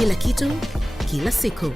kila kitu, kila siku.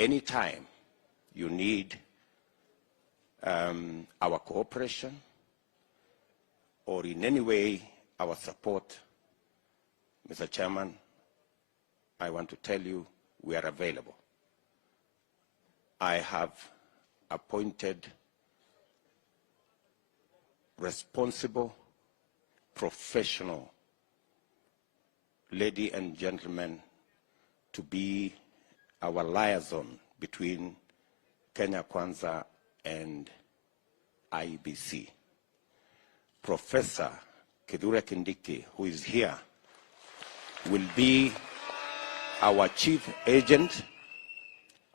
Anytime you need our cooperation or in any way our support, Mr. Chairman, I want to tell you we are available. I have appointed responsible, professional ladies and gentlemen to be our liaison between Kenya Kwanza and IEBC. Professor Kithure Kindiki, who is here, will be our chief agent,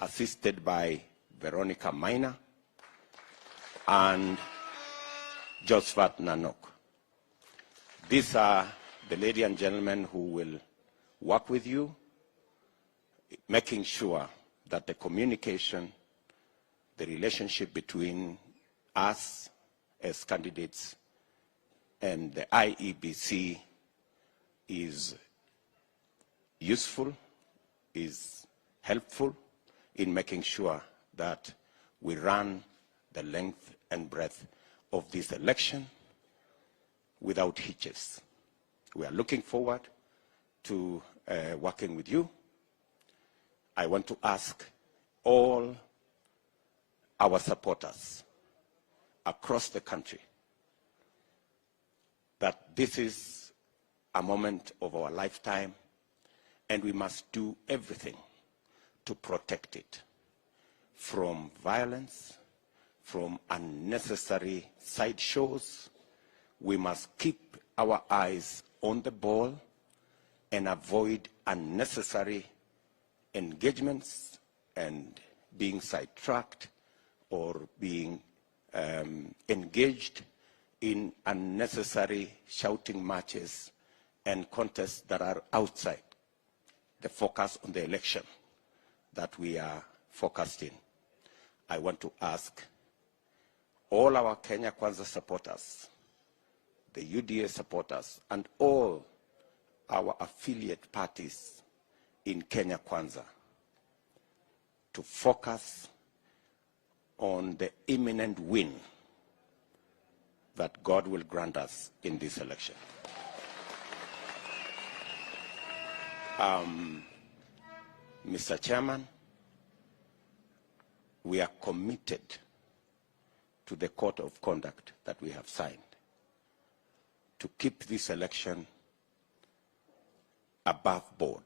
assisted by Veronica Maina and Josephat Nanok. These are the ladies and gentlemen who will work with you, making sure that the communication, the relationship between us as candidates and the IEBC is useful, is helpful in making sure that we run the length and breadth of this election without hitches. We are looking forward to working with you. I want to ask all our supporters across the country that this is a moment of our lifetime, and we must do everything to protect it from violence, from unnecessary sideshows. We must keep our eyes on the ball and avoid unnecessary engagements and being sidetracked or being engaged in unnecessary shouting matches and contests that are outside the focus on the election that we are focused in. I want to ask all our Kenya Kwanza supporters, the UDA supporters, and all our affiliate parties in Kenya Kwanza to focus on the imminent win that God will grant us in this election. Mr. Chairman, we are committed to the code of conduct that we have signed to keep this election above board.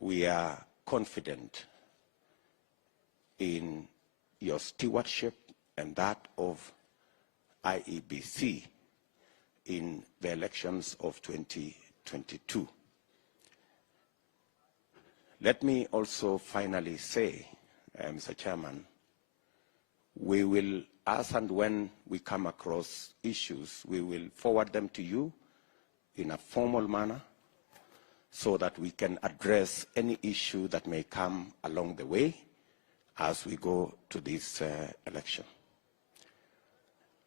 We are confident in your stewardship and that of IEBC in the elections of 2022. Let me also finally say, Mr. Chairman, we will, as and when we come across issues, we will forward them to you in a formal manner so that we can address any issue that may come along the way as we go to this election.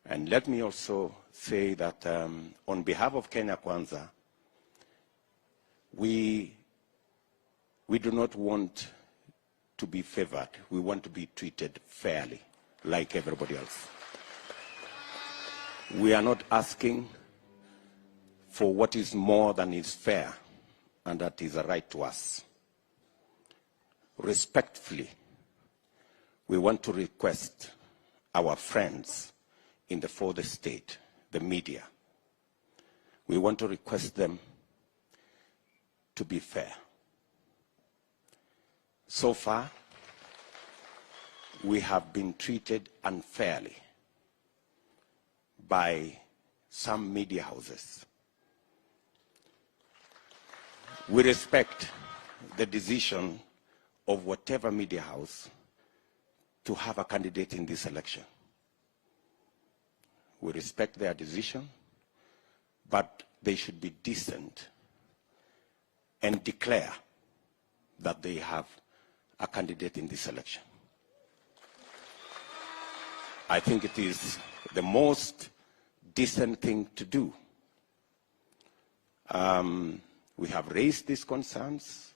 And let me also say that on behalf of Kenya Kwanza, we do not want to be favored. We want to be treated fairly, like everybody else. We are not asking for what is more than is fair, and that is a right to us. Respectfully, we want to request our friends in the fourth estate, the media. We want to request them to be fair. So far, we have been treated unfairly by some media houses. We respect the decision of whatever media house to have a candidate in this election. We respect their decision, but they should be decent and declare that they have a candidate in this election. I think it is the most decent thing to do. We have raised these concerns,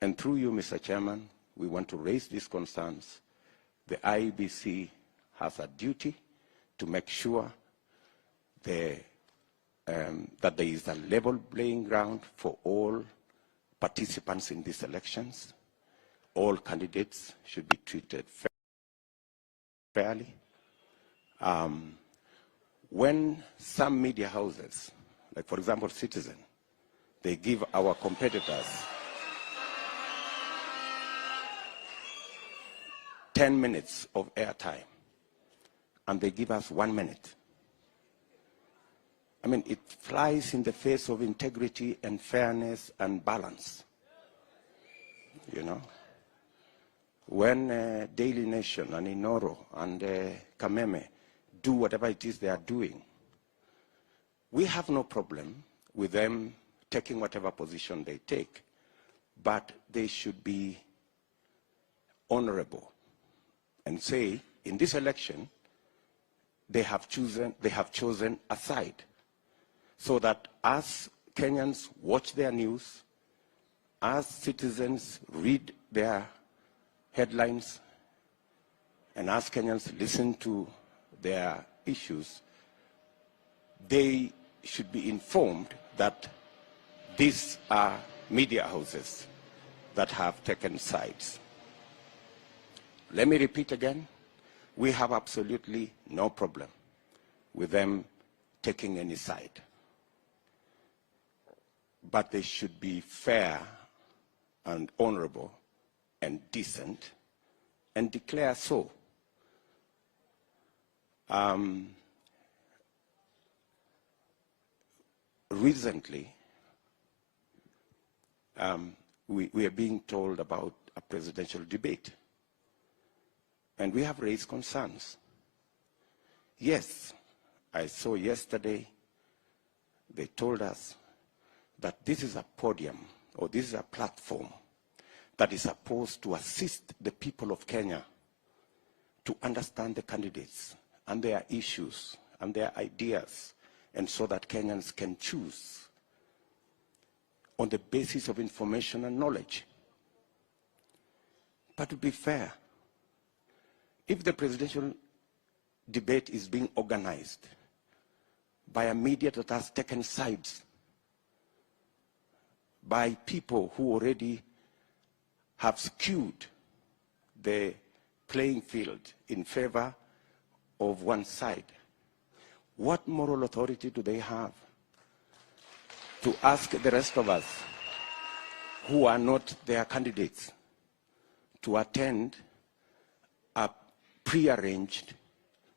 and through you, Mr. Chairman, we want to raise these concerns. The IEBC has a duty to make sure that there is a level playing ground for all participants in these elections. All candidates should be treated fairly. When some media houses, like for example Citizen, they give our competitors 10 minutes of airtime, and they give us 1 minute. I mean, it flies in the face of integrity and fairness and balance, you know. When Daily Nation and Inoro and Kameme do whatever it is they are doing, we have no problem with them taking whatever position they take, but they should be honorable and say, in this election, they have chosen a side, so that as Kenyans watch their news, as citizens read their headlines, and as Kenyans listen to their issues, they should be informed that these are media houses that have taken sides. Let me repeat again, we have absolutely no problem with them taking any side. But they should be fair and honorable and decent and declare so. Recently, we are being told about a presidential debate, and we have raised concerns. Yes, I saw yesterday, they told us that this is a podium, or this is a platform that is supposed to assist the people of Kenya to understand the candidates and their issues and their ideas, and so that Kenyans can choose on the basis of information and knowledge. But to be fair, if the presidential debate is being organized by a media that has taken sides, by people who already have skewed the playing field in favor of one side, what moral authority do they have to ask the rest of us who are not their candidates to attend a pre-arranged,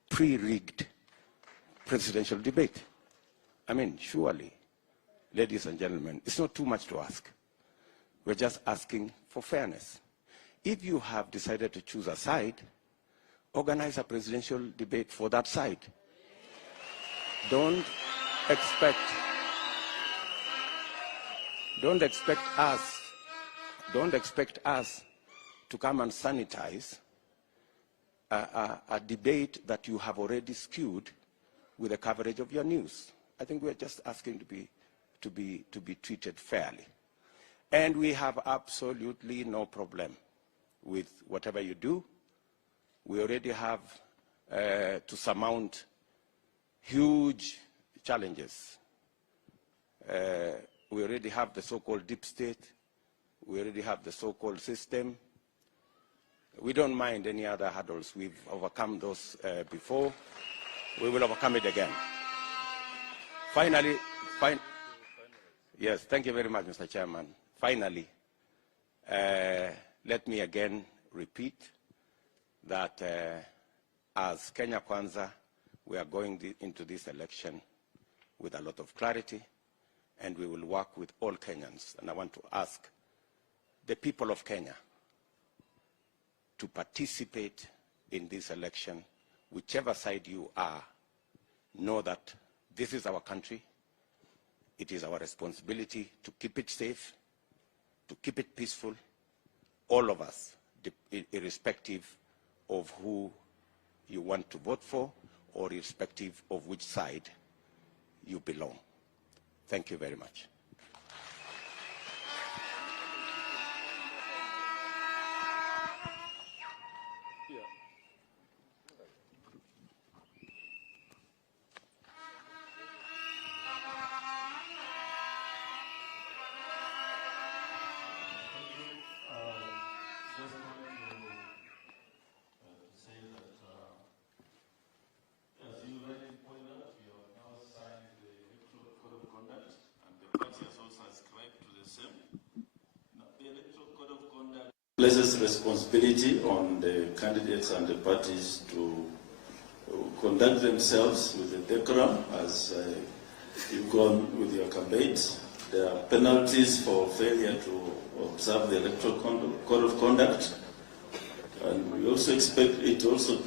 pre-rigged presidential debate? I mean, surely, ladies and gentlemen, it's not too much to ask. We're just asking for fairness. If you have decided to choose a side, organize a presidential debate for that side. Don't expect us to come and sanitize a debate that you have already skewed with the coverage of your news. I think we're just asking to be treated fairly. And we have absolutely no problem with whatever you do. We already have to surmount huge challenges. We already have the so-called deep state. We already have the so-called system. We don't mind any other hurdles. We've overcome those before. We will overcome it again. Finally, yes, thank you very much, Mr. Chairman. Finally, let me again repeat that as Kenya Kwanza, we are going into this election with a lot of clarity, and we will work with all Kenyans. And I want to ask the people of Kenya to participate in this election, whichever side you are. Know that this is our country. It is our responsibility to keep it safe, to keep it peaceful, all of us, irrespective of who you want to vote for or irrespective of which side you belong. Thank you very much. places responsibility on the candidates and the parties to conduct themselves with a decorum as you've gone with your campaigns. There are penalties for failure to observe the electoral code of conduct, and we also expect it also